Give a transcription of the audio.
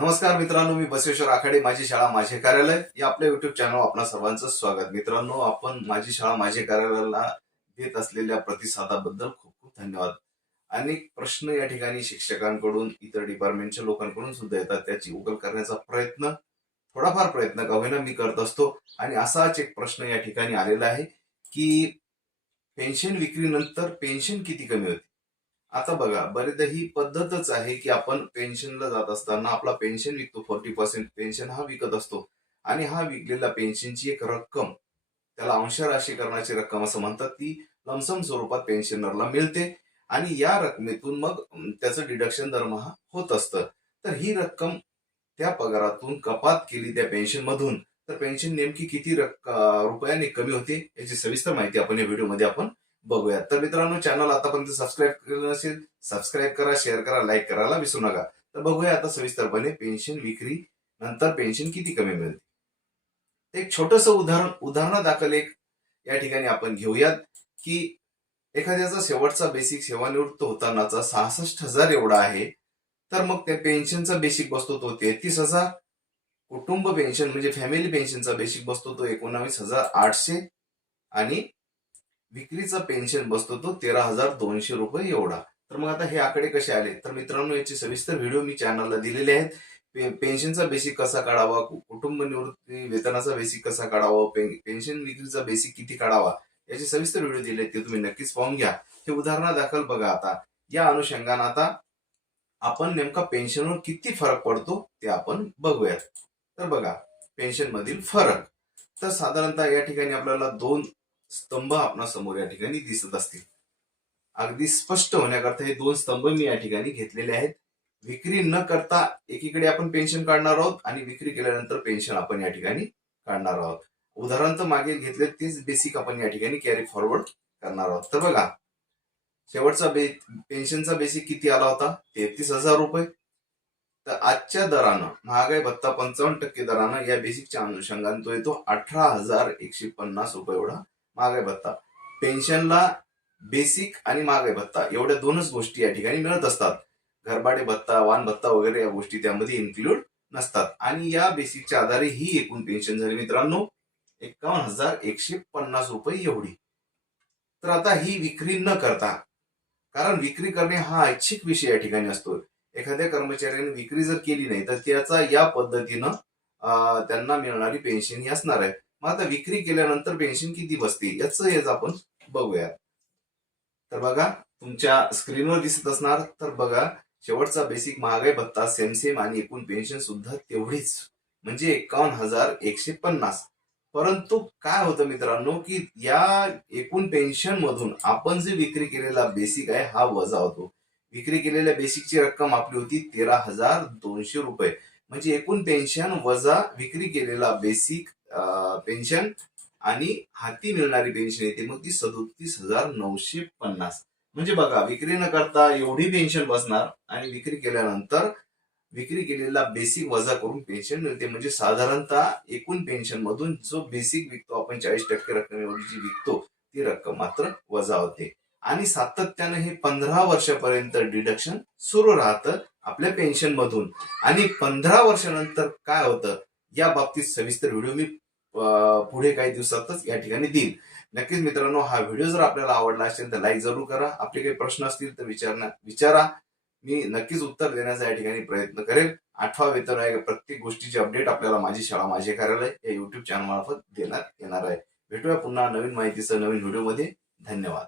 नमस्कार मित्रांनो मी बसवेश्वर आखाडे माझी शाळा माझे कार्यालय. या आपल्या युट्यूब चॅनल आपणा सर्वांचं स्वागत. मित्रांनो आपण माझी शाळा माझे कार्यालयाला देत असलेल्या प्रतिसादाबद्दल खूप खूप धन्यवाद. अनेक प्रश्न या ठिकाणी शिक्षकांकडून इतर डिपार्टमेंटच्या लोकांकडून सुद्धा येतात. त्याची उकल करण्याचा प्रयत्न थोडाफार प्रयत्न का होईना मी करत असतो. आणि असाच एक प्रश्न या ठिकाणी आलेला आहे की पेन्शन विक्रीनंतर पेन्शन किती कमी होते? आता बघा बरेचदा ही पद्धतच आहे की आपण पेन्शनला जात असताना आपला पेन्शन विकतो फोर्टी पर्सेंट पेन्शन हा विकत असतो. आणि हा विकलेला पेन्शनची एक रक्कम त्याला अंशराशीकरणाची रक्कम असं म्हणतात ती लमसम स्वरूपात पेन्शनरला मिळते. आणि या रकमेतून मग त्याचं डिडक्शन दरमहा होत असतं. तर ही रक्कम त्या पगारातून कपात केली त्या पेन्शन मधून. तर पेन्शन नेमकी किती रक्क- रुपयाने कमी होते याची सविस्तर माहिती आपण या व्हिडिओमध्ये आपण बघूया तर मित्रांनो चॅनल आतापर्यंत सबस्क्राईब केलं नसेल सबस्क्राईब करा शेअर करा लाईक करायला विसरू नका. तर बघूया आता सविस्तरपणे पेन्शन विक्री नंतर पेन्शन किती कमी मिळते. एक छोटस उदाहरण उदाहरण दाखल एक या ठिकाणी आपण घेऊयात की एखाद्याचा शेवटचा बेसिक सेवानिवृत्त होतानाचा सहासष्ट हजार एवढा आहे तर मग त्या पेन्शनचा बेसिक बसतो तो तेहतीस हजार. कुटुंब पेन्शन म्हणजे फॅमिली पेन्शनचा बेसिक बसतो तो एकोणावीस हजार आठशे आणि विक्रीचा पेन्शन बसतो तो तेरा हजार दोनशे रुपये एवढा. तर मग आता हे आकडे कसे आले? तर मित्रांनो याचे सविस्तर व्हिडिओ मी चॅनलला दिलेले आहेत. पे- पेन्शनचा बेसिक कसा काढावा? कुटुंब निवृत्ती वेतनाचा बेसिक कसा काढावा? पे- पेन्शन विक्रीचा बेसिक किती काढावा? याचे सविस्तर व्हिडिओ दिले आहेत, ते तुम्ही नक्कीच पाहून घ्या. हे उदाहरणादाखल बघा आता. या अनुषंगाने आता आपण नेमका पेन्शनवर किती फरक पडतो ते आपण बघूयात. तर बघा पेन्शन मधील फरक. तर साधारणतः या ठिकाणी आपल्याला दोन स्तंभ आपणा समोर या ठिकाणी दिसत असतील. अगदी स्पष्ट होण्याकरता हे दोन स्तंभ मी या ठिकाणी घेतलेले आहेत. विक्री न करता एकीकडे आपण पेन्शन काढणार आहोत आणि विक्री केल्यानंतर पेन्शन आपण या ठिकाणी काढणार आहोत. उदाहरण तर मागे घेतले तेच बेसिक आपण या ठिकाणी कॅरी फॉरवर्ड करणार आहोत. तर बघा शेवटचा बे पेन्शनचा बेसिक किती आला होता? तेहतीस हजार रुपये. तर आजच्या दरानं महागाई भत्ता पंचावन्न टक्के दरानं या बेसिकच्या अनुषंगाने तो येतो अठरा हजार एकशे पन्नास रुपये एवढा. महागाई भत्ता. पेन्शनला बेसिक आणि महागाई भत्ता. एवढ्या दोनच गोष्टी या ठिकाणी मिळत असतात. घरभाडे भत्ता वान भत्ता वगैरे या गोष्टी त्यामध्ये इन्क्लूड नसतात. आणि या बेसिकच्या आधारे ही एकूण पेन्शन झाली मित्रांनो एकावन्न हजार एकशे पन्नास रुपये एवढी. तर आता ही विक्री न करता कारण विक्री करणे हा ऐच्छिक विषय या ठिकाणी असतो. एखाद्या कर्मचाऱ्याने विक्री जर केली नाही तर त्याचा या पद्धतीनं त्यांना मिळणारी पेन्शन ही असणार आहे. मग आता विक्री केल्यानंतर पेन्शन किती बसते याचं हेच आपण बघूया तर बघा तुमच्या स्क्रीनवर दिसत असणार तर बघा शेवटचा बेसिक महागाई भत्ता सेम सेम आणि एकूण पेन्शन सुद्धा तेवढीच. म्हणजे एकावन्न हजार एकशे पन्नास. परंतु काय होतं मित्रांनो की या एकूण पेन्शन मधून आपण जे विक्री केलेला बेसिक आहे हा वजा होतो. विक्री केलेल्या बेसिकची रक्कम आपली होती तेरा हजार दोनशे रुपये. म्हणजे एकूण पेन्शन वजा विक्री केलेला बेसिक पेन्शन आणि हाती मिळणारी पेन्शन येते मग ती सदोतीस हजार नऊशे पन्नास. म्हणजे बघा विक्री न करता एवढी पेन्शन बसणार आणि विक्री केल्यानंतर विक्री केलेला बेसिक वजा करून पेन्शन मिळते. म्हणजे साधारणतः एकूण पेन्शन मधून जो बेसिक विकतो आपण चाळीस टक्के रक्कम एवढी जी विकतो ती रक्कम मात्र वजा होते. आणि सातत्यानं हे पंधरा वर्षापर्यंत डिडक्शन सुरू राहतं आपल्या पेन्शन मधून. आणि पंधरा वर्षानंतर काय होतं? या बाबतीत सविस्तर व्हिडिओ मी पुढे काही दिवसातच या ठिकाणी देईन. नक्कीच मित्रांनो हा व्हिडिओ जर आपल्याला आवडला असेल तर लाईक जरूर करा. आपले काही प्रश्न असतील तर विचारणा विचारा. मी नक्कीच उत्तर देण्याचा या ठिकाणी प्रयत्न करेल. आठवा वेतन आहे प्रत्येक गोष्टीची अपडेट आपल्याला माझी शाळा माझे कार्यालय या युट्यूब चॅनल मार्फत देण्यात येणार आहे. भेटूया पुन्हा नवीन माहितीसह नवीन व्हिडिओमध्ये. धन्यवाद.